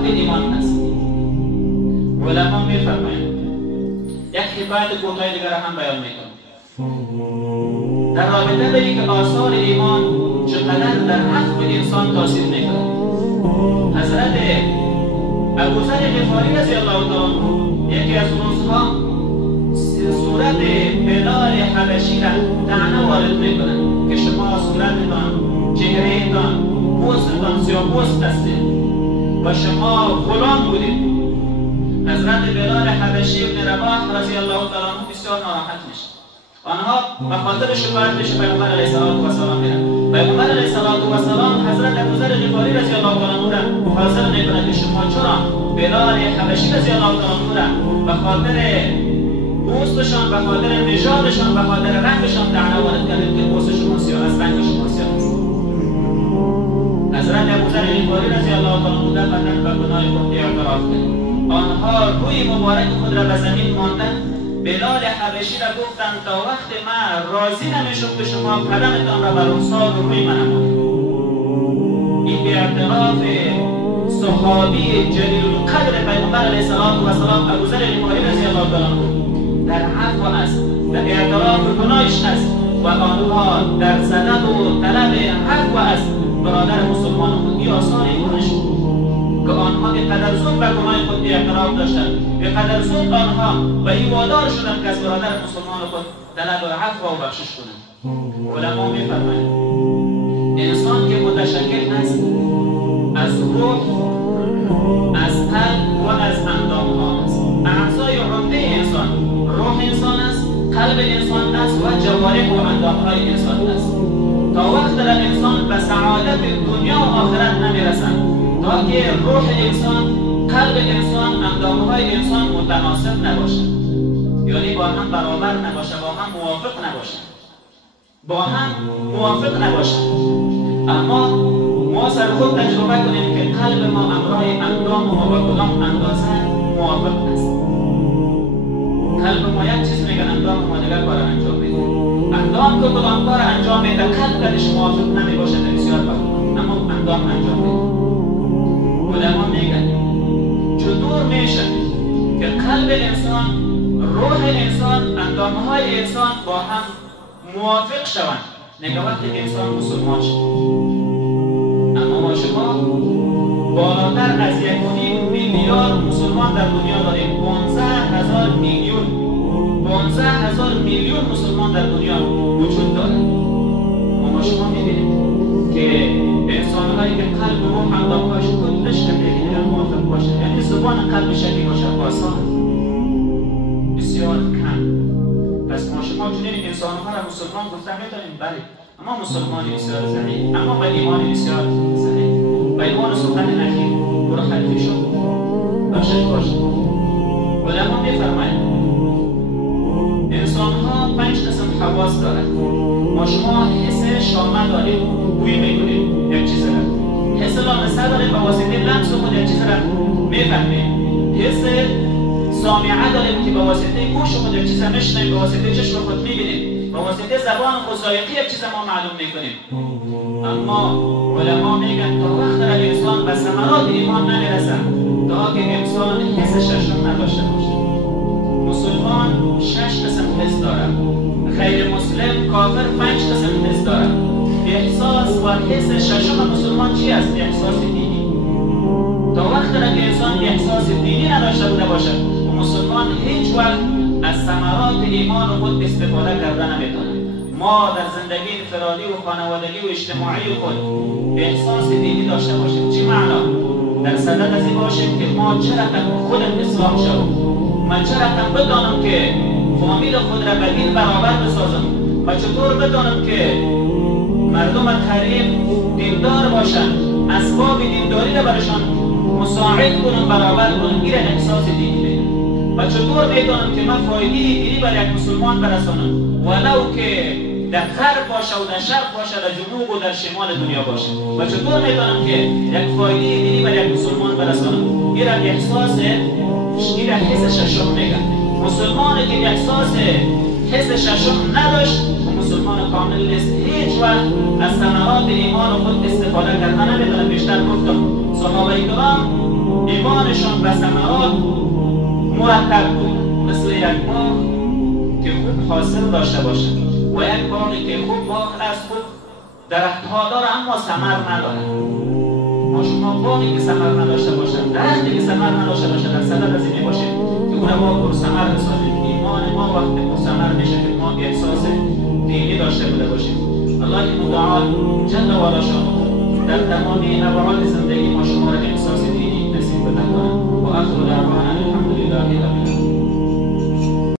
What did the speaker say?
وقت ایمان هست. علما میفرمایند یک حکایت کوتاه دیگر هم بیان میکنم در رابطه به اینکه آثار ایمان چقدر در عقل انسان تاثیر میکنه. حضرت ابوذر غفاری رضی الله تعالی عنه یکی از روزها صورت بلال حبشی را طعنه وارد میکنند که شما صورتتان، چهرهتان، پوستتان سیاه‌پوست هستید و شما غلام بودید. حضرت بلال حبشی ابن رباح رضی الله تعالی عنه بسیار ناراحت میشه. آنها به خاطر شکایت پیش پیامبر علیه السلام میرن. پیامبر علیه السلام حضرت ابوذر غفاری رضی الله تعالی عنه را حاضر میکنند که شما چرا بلال حبشی رضی الله تعالی عنه را به خاطر پوستشان، به خاطر نژادشان، به خاطر رنگشان طعنه وارد کردید که پوست شما سیاه است، رنگ شما سیاه است. حضرت ابوذر غفاری رضی الله تعالی عنه دفعتاً به گناه خود اعتراف کرد. آنها روی مبارک خود را به زمین ماندند. بلال حبشی را گفتند تا وقت من راضی نمیشم که شما قدمتان را بر اون سال روی من نمایید. این به اعتراف صحابی جلیل القدر پیامبر علیه السلام ابوذر غفاری رضی الله تعالی عنه در عفو است، در اعتراف گناهش است و آنها در صدد و طلب عفو است. برادر مسلمان خود این آثار ایمانش که آنها اینقدر زود به گناه خود اعتراف داشتند، اینقدر زود آنها به این وادار شدند که از برادر مسلمان خود طلب عفو و بخشش کنند. علما می‌فرمایند انسان که متشکل است از روح، از قلب و از اندام‌ها است. اعضای عمده انسان روح انسان است، قلب انسان است و جوارح و اندام‌های انسان است. تا وقت را انسان به سعادت دنیا و آخرت نمیرسند تا که روح انسان، قلب انسان، اندام‌های انسان متناسب نباشند، یعنی با هم برابر نباشند، با هم موافق نباشند. اما ما سر خود تجربه کنیم که قلب ما امرای اندام ما با کدام اندازه موافق است. قلب ما یک چیز میگه، اندام ما دیگر کار انجام میده. اندام که کدام کار انجام میده قلب درش موافق نمی باشد بسیار بخون، اما اندام انجام میده. علما میگن چطور میشه که قلب انسان، روح انسان، اندامهای انسان با هم موافق شوند؟ میگه وقتی که انسان مسلمان شد. اما ما شما بالاتر از 1.5 میلیارد مسلمان در دنیا داریم. 15,000 میلیون مسلمان در دنیا وجود دارد. ما شما میبینید که انسان‌هایی که قلب و روح اندام‌هاش کلش همدیگر موافق باشه، یعنی زبان قلب شکلی باشه، آسان بسیار کم. پس ما شما چنین انسان‌ها را مسلمان گفته می‌تونیم؟ بله، اما مسلمانی بسیار ضعیف، اما با ایمانی بسیار ضعیف. با ایمان سخن نخیر برو خلیفه شو، بخشش باشه. علما می‌فرمایند انسان‌ها 5 قسم حواس دارند. ما شما حس شامه داریم، بوی می‌کنیم یک چیز را. حس لامسه داریم، به واسطه لمس خود یک چیز را می‌فهمیم. حس سامعه داریم که به واسطه گوش خود یک چیز را می‌شنویم، به واسطه چشم خود می‌بینیم، به واسطه زبان و ذائقه یک چیز ما معلوم می‌کنیم. اما علما میگن تا وقت را انسان به ثمرات ایمان نمی‌رسد تا که انسان حس ششم نداشته باشه. مسلمان 6 قسم حس دارد، غیر مسلم کافر 5 قسم حس دارد. احساس و حس ششم مسلمان چی است؟ احساس دینی. تا وقت را که انسان احساس دینی نداشته بوده باشد، مسلمان هیچ وقت از ثمرات ایمان خود استفاده کرده نمیتونه. ما در زندگی انفرادی و خانوادگی و اجتماعی خود احساس دینی داشته باشیم. چی معنا؟ در صدد از این باشیم که ما چه رقم خودم اصلاح شوم، من چه رقم بدانم که فامیل خود را به دین برابر بسازم و چطور بدانم که مردم قریب دیندار باشند، اسباب دینداری را برشان مساعد کنم، برابر کنم. این احساس دینی میگن. و چطور میدانم که من فایده دینی بر یک مسلمان برسانم، ولو که در غرب باشه و در شرق باشه، در جنوب و در شمال دنیا باشه. و چطور میدانم که یک فایده دینی بر یک مسلمان برسانم؟ این احساس، این حس ششم میگن. مسلمانی که احساس حس ششم نداشت و مسلمان کامل نیست، هیچ وقت از ثمرات ایمان خود استفاده کردن نمیتونه. بیشتر گفتم صحابه کرام ایمانشان و ثمرات مرتب بود، مثل یک باغ که خوب حاصل داشته باشد و یک باغی که خوب باغ است، خوب درختها داره اما ثمر نداره. ما شما باغی که ثمر نداشته باشد، درختی که ثمر نداشته باشد، در صدد از این باشید که اون باغ پر ثمر بسازید. ایمان ما وقتی پر ثمر میشه که ما احساس دینی داشته بوده باشیم. الله متعال جل و علا شانه در تمامی ابعاد زندگی ما شما را احساس دینی نصیب بده. و آخر دعوانا الحمد لله رب العالمین.